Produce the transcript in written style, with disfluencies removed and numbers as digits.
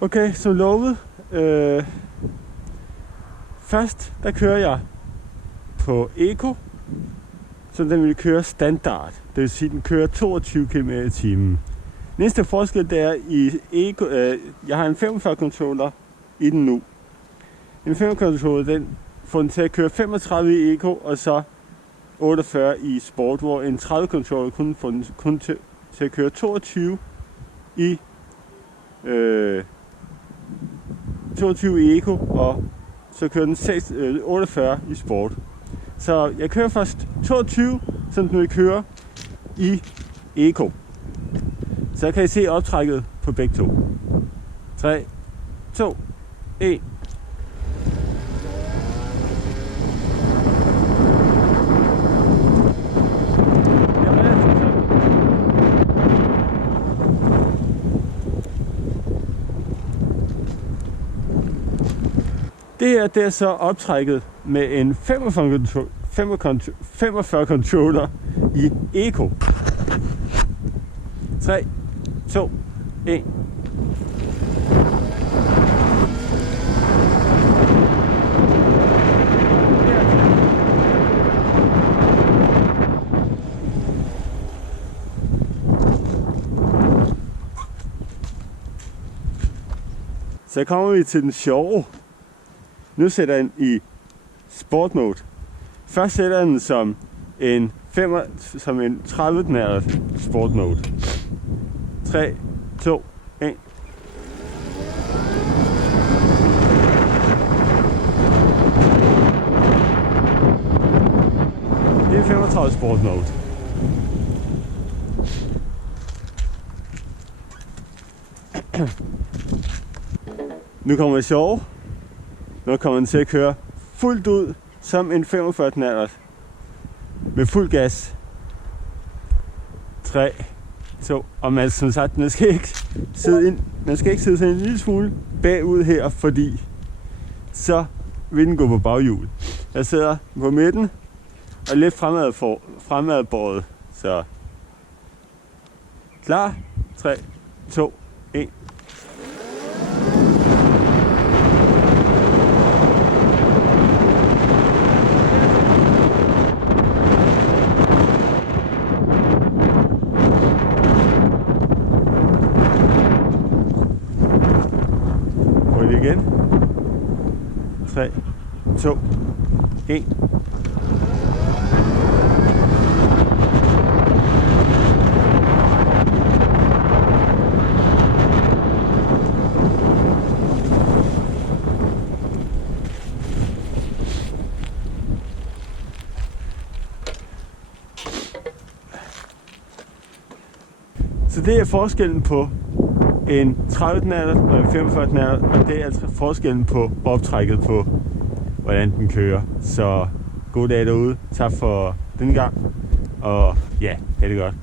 Okay, som lovet. Først der kører jeg på Eco, så den vil køre standard. Det vil sige, at den kører 22 km i timen. Næste forskel det er i Eco. Jeg har en 45 controller i den nu. En 45 controller, den får den til at køre 35 i Eco, og så 48 i Sport, hvor en 30 controller får den kun til at køre 22 i 22 i Eco, og så kører den 48 i Sport. Så jeg kører først 22, som den vil køre i Eco. Så kan I se optrækket på begge to. 3, 2, 1. Det her det er så optrækket med en 45 controller i Eco. 3, 2, 1. Så kommer vi til den sjove. Nu sætter jeg den i sport mode. Først sætter jeg den som en 30 knallert sport mode. 3, 2, 1. Det er 35 sport mode. Nu kommer det sjove. Nu kommer den til at køre fuldt ud som en 45 knallert med fuld gas. 3, 2, og man, som sagt, man skal ikke sidde sådan en lille smule bagud her, fordi så vil den gå på baghjul. Jeg sidder på midten og lidt fremadbåret. Så klar, 3, 2, 1. Igen. 3, 2, 1. Så det er forskellen på en 30 knallert og en 45 knallert, og det er altså forskellen på optrækket på, hvordan den kører. Så god dag derude. Tak for den gang, og ja, ha' det godt.